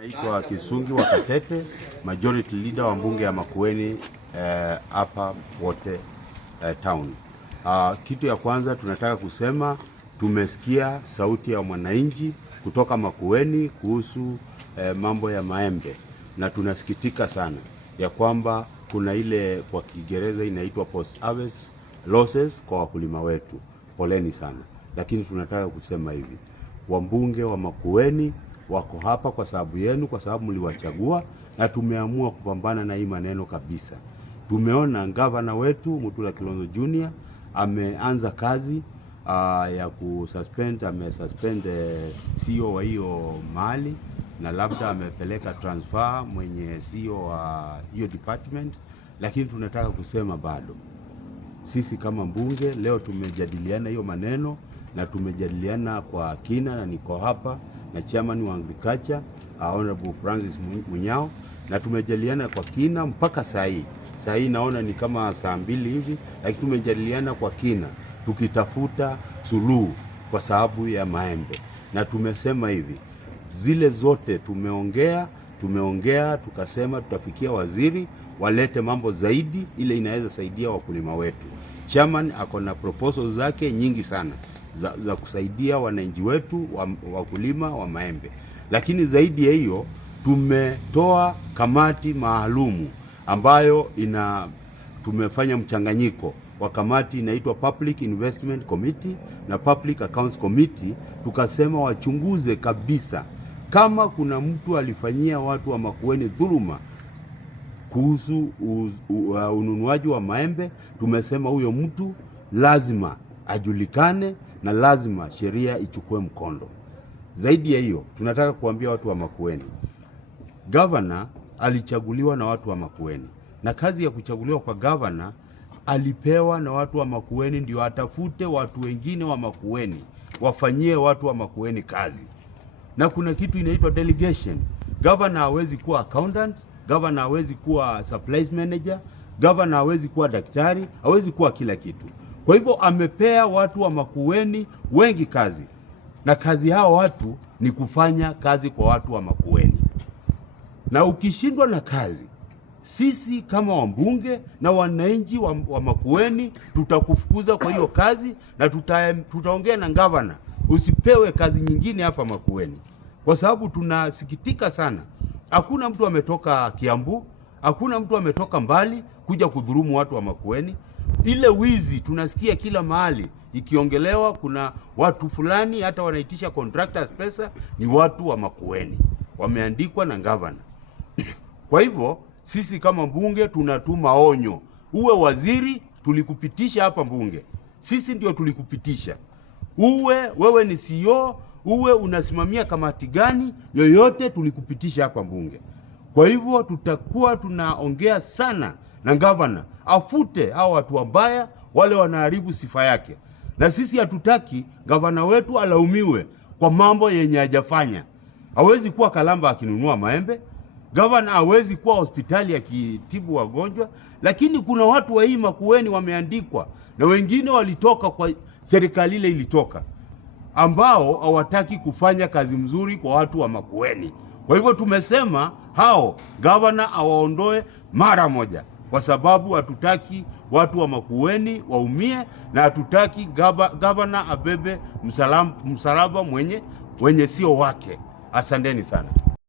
Naitwa Kisungi wa Katete, majority leader wa mbunge ya Makueni hapa wote town. Kitu ya kwanza tunataka kusema, tumesikia sauti ya mwananchi kutoka Makueni kuhusu mambo ya maembe, na tunasikitika sana ya kwamba kuna ile kwa Kiingereza inaitwa post harvest losses kwa wakulima wetu. Poleni sana, lakini tunataka kusema hivi, wambunge wa Makueni wako hapa kwa sababu yenu, kwa sababu mliwachagua, na tumeamua kupambana na hii maneno kabisa. Tumeona gavana wetu Mutula Kilonzo Junior ameanza kazi ya kususpend, amesuspend CEO wa hiyo mali, na labda amepeleka transfer mwenye CEO wa hiyo department. Lakini tunataka kusema bado sisi kama mbunge leo tumejadiliana hiyo maneno, na tumejadiliana kwa kina, na niko hapa na chairman wa agriculture Honorable Francis Munyao, na tumejadiliana kwa kina mpaka saa hii naona ni kama saa 2 hivi, lakini tumejadiliana kwa kina tukitafuta suluhu kwa sababu ya maembe. Na tumesema hivi, zile zote tumeongea tukasema tutafikia waziri walete mambo zaidi ile inaweza saidia wakulima wetu. Chairman ako na proposals zake nyingi sana za kusaidia wananchi wetu wakulima wa maembe. Lakini zaidi ya hiyo, tumetoa kamati maalumu ambayo tumefanya mchanganyiko wa kamati inaitwa Public Investment Committee na Public Accounts Committee. Tukasema wachunguze kabisa kama kuna mtu alifanyia watu wa Makueni dhuluma kuhusu ununuaji wa maembe. Tumesema huyo mtu lazima ajulikane na lazima sheria ichukue mkondo. Zaidi ya hiyo, tunataka kuambia watu wa Makueni, governor alichaguliwa na watu wa Makueni, na kazi ya kuchaguliwa kwa governor alipewa na watu wa Makueni ndio atafute watu wengine wa Makueni wafanyie watu wa Makueni kazi. Na kuna kitu inaitwa delegation. Governor hawezi kuwa accountant, governor hawezi kuwa supplies manager, governor hawezi kuwa daktari, hawezi kuwa kila kitu. Kwa hivyo amepea watu wa Makueni wengi kazi, na kazi hao watu ni kufanya kazi kwa watu wa Makueni. Na ukishindwa na kazi, sisi kama wambunge na wananchi wa Makueni tutakufukuza kwa hiyo kazi, na tutaongea na governor usipewe kazi nyingine hapa Makueni, kwa sababu tunasikitika sana. Hakuna mtu ametoka Kiambu, hakuna mtu ametoka mbali kuja kudhulumu watu wa Makueni. Ile wizi tunasikia kila mahali ikiongelewa, kuna watu fulani hata wanaitisha contractors pesa, ni watu wa Makueni wameandikwa na governor. Kwa hivyo sisi kama mbunge tunatuma onyo, uwe waziri tulikupitisha hapa mbunge, sisi ndio tulikupitisha. Wewe ni CEO, uwe unasimamia kamati gani yoyote, tulikupitisha hapa mbunge. Kwa hivyo tutakuwa tunaongea sana na governor afute hao watu wabaya wale wanaharibu sifa yake. Na sisi hatutaki governor wetu alaumiwe kwa mambo yenye hajafanya. Hawezi kuwa Kalamba akinunua maembe, governor hawezi kuwa hospitali akitibu wagonjwa. Lakini kuna watu wa hii Makueni wameandikwa, na wengine walitoka kwa serikali ile ilitoka, ambao hawataki kufanya kazi mzuri kwa watu wa Makueni. Kwa hivyo tumesema hao governor awaondoe mara moja, kwa sababu hatutaki watu wa Makueni waumie, na hatutaki governor abebe msalaba wenye sio wake. Asanteni sana.